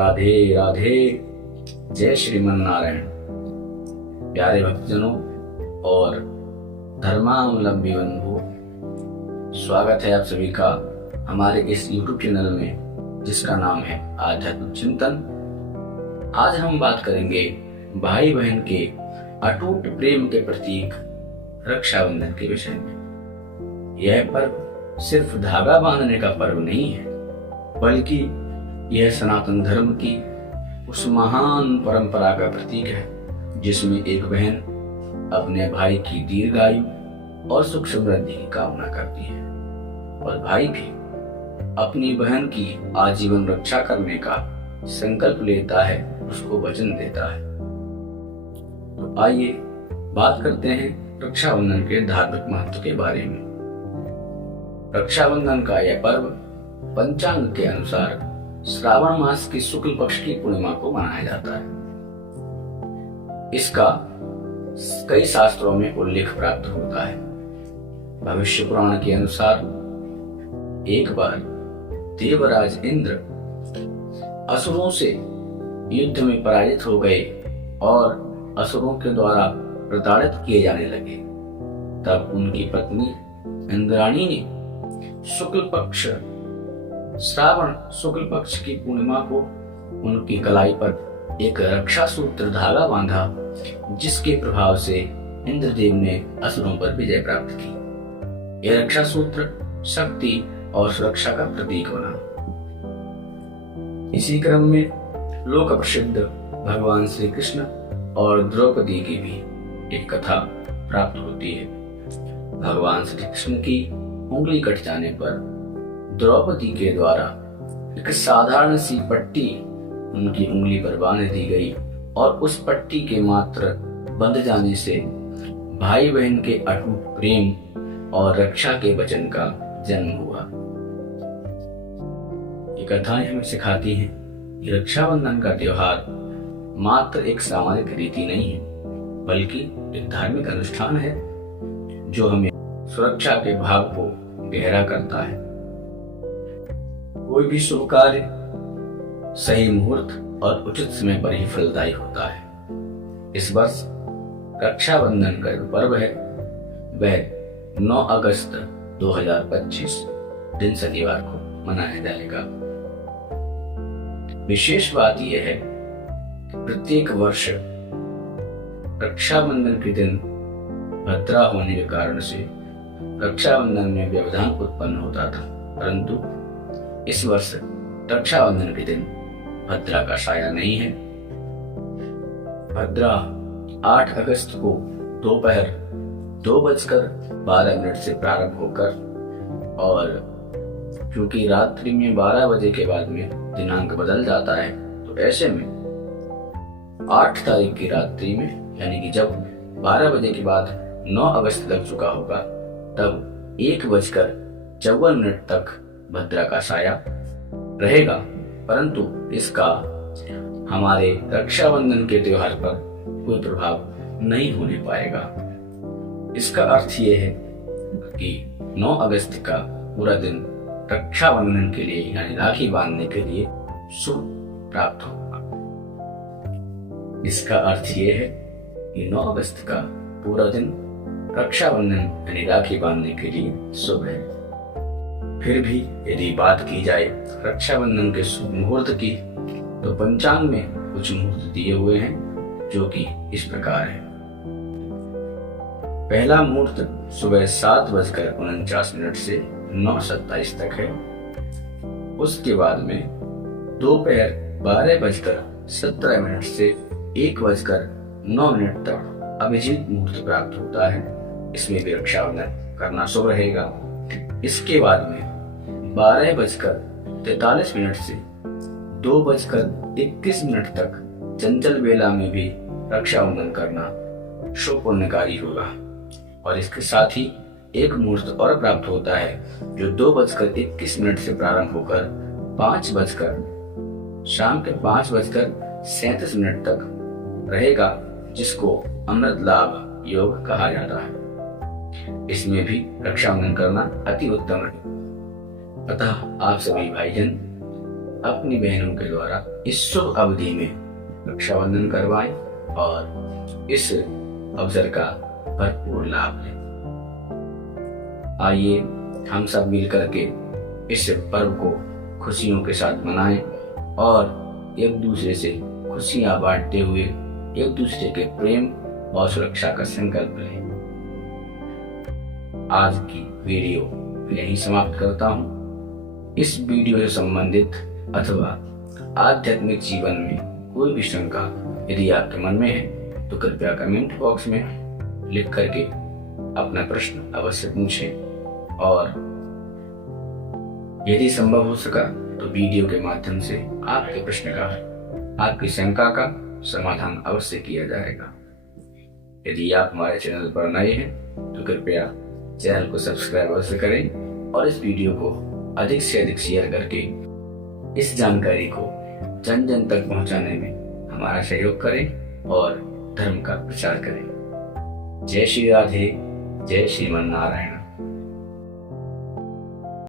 राधे राधे। जय श्रीमन नारायण। प्यारे भक्तजनों और धर्मावलंबी बंधुओं, स्वागत है आप सभी का हमारे इस YouTube चैनल में जिसका नाम है आध्यात्मिक चिंतन। आज हम बात करेंगे भाई बहन के अटूट प्रेम के प्रतीक रक्षाबंधन के विषय में। यह पर्व सिर्फ धागा बांधने का पर्व नहीं है, बल्कि यह सनातन धर्म की उस महान परंपरा का प्रतीक है जिसमें एक बहन अपने भाई की दीर्घायु और सुख समृद्धि की कामना करती है और भाई भी अपनी बहन की आजीवन रक्षा करने का संकल्प लेता है, उसको वचन देता है। तो आइए बात करते हैं रक्षाबंधन के धार्मिक महत्व के बारे में। रक्षाबंधन का यह पर्व पंचांग के अनुसार श्रावण मास की शुक्ल पक्ष की पूर्णिमा को मनाया जाता है। इसका कई शास्त्रों में उल्लेख प्राप्त होता है। भविष्य पुराण के अनुसार एक बार देवराज इंद्र असुरों से युद्ध में पराजित हो गए और असुरों के द्वारा प्रताड़ित किए जाने लगे। तब उनकी पत्नी इंद्राणी ने श्रावण शुक्ल पक्ष की पूर्णिमा को उनकी कलाई पर एक रक्षा सूत्र धागा बांधा, जिसके प्रभाव से इंद्रदेव ने असुरों पर विजय प्राप्त की। यह रक्षा सूत्र शक्ति और सुरक्षा का प्रतीक बना। इसी क्रम में लोक प्रसिद्ध भगवान श्री कृष्ण और द्रौपदी की भी एक कथा प्राप्त होती है। भगवान श्री कृष्ण की उंगली कट जाने पर द्रौपदी के द्वारा एक साधारण सी पट्टी उनकी उंगली पर बांध दी गई और उस पट्टी के मात्र बंध जाने से भाई बहन के अटूट प्रेम और रक्षा के वचन का जन्म हुआ। ये कथाएं हमें सिखाती हैं कि रक्षाबंधन का त्योहार मात्र एक सामाजिक रीति नहीं है, बल्कि एक धार्मिक अनुष्ठान है जो हमें सुरक्षा के भाव को गहरा करता है। कोई भी शुभ कार्य सही मुहूर्त और उचित समय पर ही फलदायी होता है। इस वर्ष रक्षाबंधन का जो पर्व है वह 9 अगस्त 2025 दिन शनिवार को मनाया जाएगा। विशेष बात यह है कि प्रत्येक वर्ष रक्षाबंधन के दिन भद्रा होने के कारण से रक्षाबंधन में व्यवधान उत्पन्न होता था, परंतु इस वर्ष रक्षाबंधन के दिन भद्रा का साया नहीं है। भद्रा 8 अगस्त को दोपहर 2:12 से प्रारंभ होकर और क्योंकि रात्रि में 12 बजे के बाद में दिनांक बदल जाता है, तो ऐसे में 8 तारीख की रात्रि में यानी कि जब 12 बजे के बाद 9 अगस्त लग चुका होगा, तब 1:54 तक भद्रा का साया रहेगा, परंतु इसका हमारे रक्षाबंधन के त्योहार पर कोई प्रभाव नहीं होने पाएगा। इसका अर्थ ये है कि 9 अगस्त का पूरा दिन रक्षाबंधन के लिए यानी राखी बांधने के लिए शुभ प्राप्त होगा। इसका अर्थ ये है कि 9 अगस्त का पूरा दिन रक्षाबंधन यानी राखी बांधने के लिए शुभ है। फिर भी यदि बात की जाए रक्षाबंधन के शुभ मुहूर्त की, तो पंचांग में कुछ मुहूर्त दिए हुए हैं जो कि इस प्रकार है। पहला मुहूर्त सुबह 7:49 से 9:27 तक है। उसके बाद में दोपहर 12:17 से 1:09 तक अभिजीत मुहूर्त प्राप्त होता है। इसमें भी रक्षाबंधन करना शुभ रहेगा। इसके बाद में 12:43 से 2:21 तक चंचल बेला में भी रक्षाबंधन करना शुभ पुण्यकारी होगा। और इसके साथ ही एक मुहूर्त और प्राप्त होता है जो 2:21 से प्रारंभ होकर शाम के 5:37 तक रहेगा, जिसको अमृत लाभ योग कहा जाता है। इसमें भी रक्षाबंधन करना अति उत्तम है। अतः आप सभी भाईजन अपनी बहनों के द्वारा इस शुभ अवधि में रक्षाबंधन करवाएं और इस अवसर का भरपूर लाभ लें। आइए हम सब मिलकर के इस पर्व को खुशियों के साथ मनाएं और एक दूसरे से खुशियां बांटते हुए एक दूसरे के प्रेम और सुरक्षा का संकल्प लें। आज की वीडियो यहीं समाप्त करता हूँ। इस वीडियो से संबंधित अथवा आध्यात्मिक जीवन में कोई भी शंका यदि आपके मन में है तो कृपया कमेंट बॉक्स में लिख करके अपना प्रश्न अवश्य पूछें और यदि संभव हो सका तो वीडियो के माध्यम से आपके प्रश्न का, आपकी शंका का समाधान अवश्य किया जाएगा। यदि आप हमारे चैनल पर नए हैं तो कृपया चैनल को सब्सक्राइब अवश्य करें और इस वीडियो को अधिक से अधिक शेयर करके इस जानकारी को जन जन तक पहुंचाने में हमारा सहयोग करें और धर्म का प्रचार करें। जय श्री राधे, जय श्रीमन नारायण।